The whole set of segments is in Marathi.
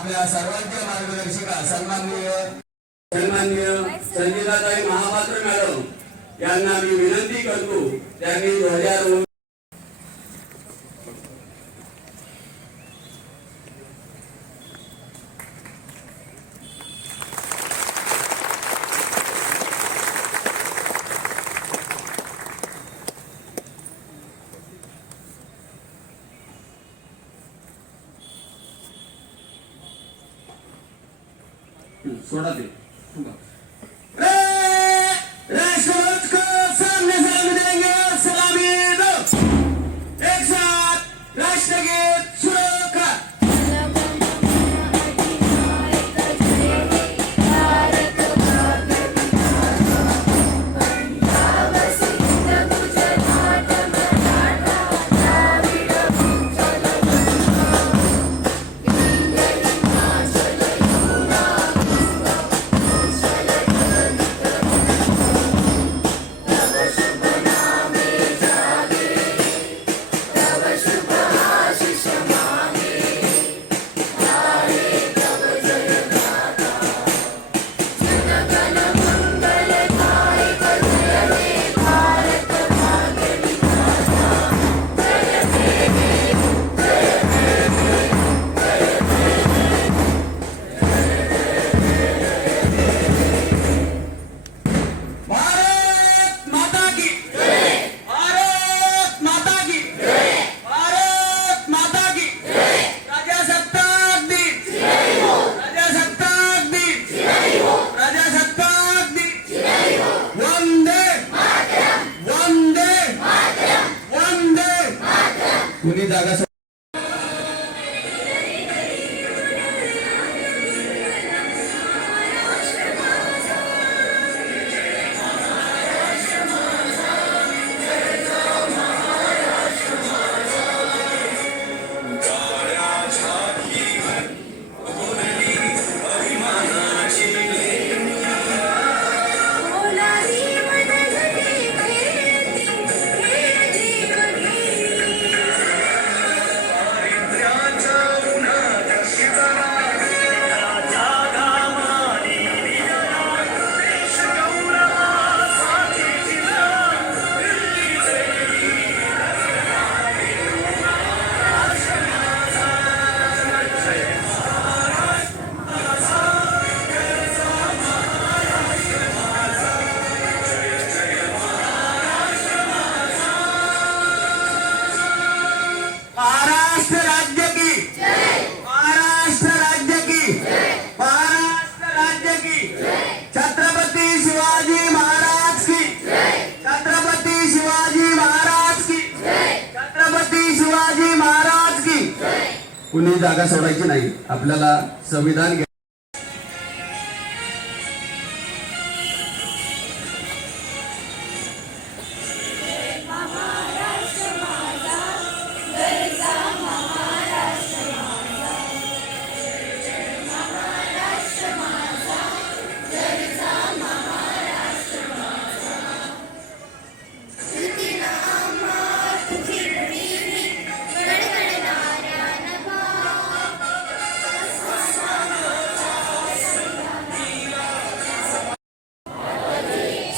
आपल्या सर्वांच्या मार्गदर्शिका सन्माननीय सन्माननीय संगीताताई महापात्र मॅडम यांना मी विनंती करतो त्यांनी ध्वजारोहण सोडा ते को सलामी एक साथ राष्ट्रगीत. कुणी जागा सोडायची नाही. आपल्याला संविधान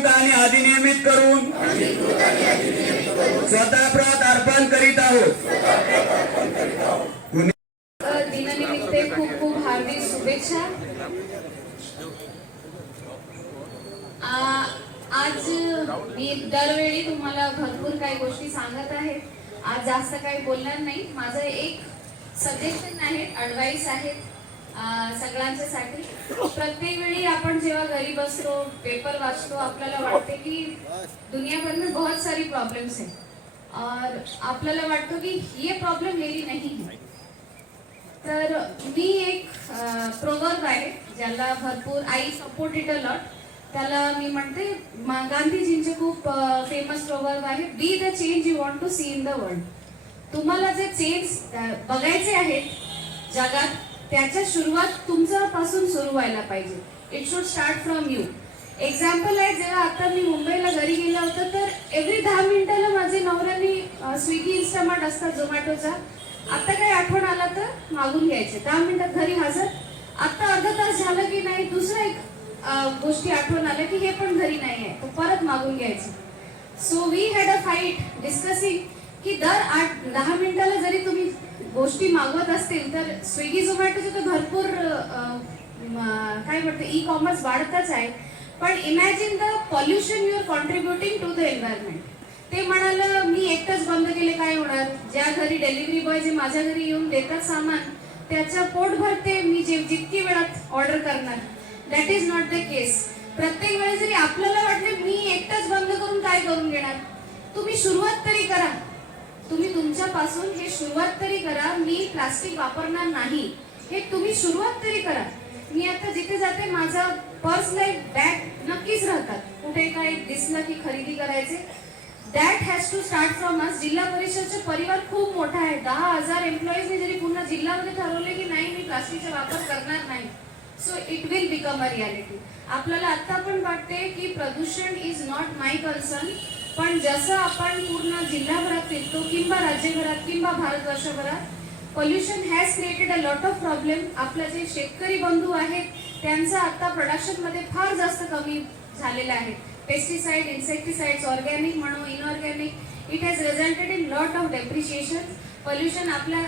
अधिकृत आणि अधिनियमित करून स्वतः अर्पण करीत आहोत. दिनानिमित्त खूप खूप हार्दिक शुभेच्छा. आज मी दरवेळी तुम्हाला भरपूर काही गोष्टी सांगत आहे. आज जास्त काही बोलणार नाही. माझं एक सजेशन आहे अडवाईस आहे. सगळ्यांच्यासाठी प्रत्येक वेळी आपण जेव्हा घरी बसतो पेपर वाचतो आपल्याला वाटते की दुनियाभर में बहुत सारी प्रॉब्लेम्स है और आपल्याला वाटतो की ये प्रॉब्लेम मेरी नाही है तर मी एक प्रोवर्ब आहे ज्याला भरपूर I support it a lot त्याला मी म्हणते गांधीजींचे खूप फेमस प्रोवर्ब आहे be the change you want to see in the world तुम्हाला जे चेंज बघायचे आहेत जगात त्याच्या सुरुवात तुमच्यापासून सुरू व्हायला पाहिजे. It should start from you example आहे जेव्हा आता मी मुंबईला घरी गेलं होतं तर एव्हरी दहा मिनिटाला माझे नवऱ्याने स्विगी इन्स्टामार्ट असतात झोमॅटोचा आता काही आठवण आला तर मागून घ्यायचे. दहा मिनिटात घरी हजर. आता अर्धा तास झालं की नाही दुसरं एक गोष्टी आठवण आल्या की हे पण घरी नाही आहे. तो परत मागून घ्यायचं. So we had a fight discussing की दर आठ दहा मिनिटाला जरी तुम्ही गोष्टी मागवत असतील तर स्विगी झोमॅटोचं तर भरपूर काय म्हणते ई कॉमर्स वाढतच आहे. पण imagine the pollution your contributing to the environment ते म्हणाल मी एकटंच बंद केले काय होणार? ज्या घरी डिलिव्हरी बॉय जे माझ्या घरी येऊन देतात सामान त्याचं पोट भरते मी जे जितकी वेळात ऑर्डर करणार that is not the case प्रत्येक वेळेस जरी आपल्याला वाटले मी एकटंच बंद करून काय करून घेणार? तुम्ही सुरुवात तरी करा. तुम्ही तुमच्यापासून हे सुरुवात तरी करा मी प्लास्टिक वापरणार नाही. हे तुम्ही सुरुवात तरी करा. मी आता जिथे जाते माझा पर्स लाईक बॅग नक्कीच राहतात. कुठे काय दिसलं की खरेदी करायचे. That has to start from us जिल्हा परिषदचे परिवार खूप मोठा आहे. दहा हजार एम्प्लॉईजने जरी पूर्ण जिल्ह्यामध्ये ठरवले की नाही मी प्लास्टिकचा वापर करणार नाही. So it will become a reality आपल्याला आत्ता पण वाटते की प्रदूषण इज नॉट माय कन्सर्न पण जसं आपण पूर्ण जिल्हाभरात फिरतो किंवा राज्यभरात किंवा भारतवर्षभरात pollution has created a lot of problem आपला जे शेतकरी बंधू आहेत त्यांचं आता प्रोडक्शनमध्ये फार जास्त कमी झालेलं आहे. पेस्टिसाइड इन्सेक्टिसाइड्स ऑर्गॅनिक म्हणू inorganic it has resulted in lot of depreciation pollution आपल्या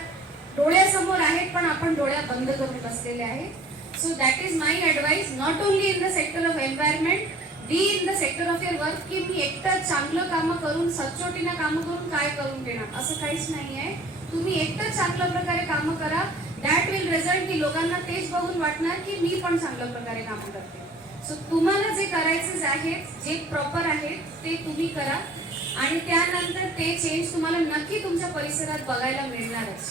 डोळ्यासमोर आहेत पण आपण डोळ्या बंद करून बसलेले आहेत so that is my advice not only in the sector of environment be in the sector of your work की मी एकटं चांगलं कामं करून सचोटीनं कामं करून काय करून देणार असं काहीच नाही आहे. तुम्ही एकटं चांगल्या प्रकारे कामं करा. दॅट विल रिझल्ट की लोकांना तेच बघून वाटणार की मी पण चांगल्या प्रकारे कामं करते. सो तुम्हाला जे करायचंच आहे जे प्रॉपर आहे ते तुम्ही करा. आणि त्यानंतर ते चेंज तुम्हाला नक्की तुमच्या परिसरात बघायला मिळणारच.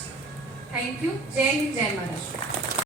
थँक्यू जय हिंद जय महाराष्ट्र.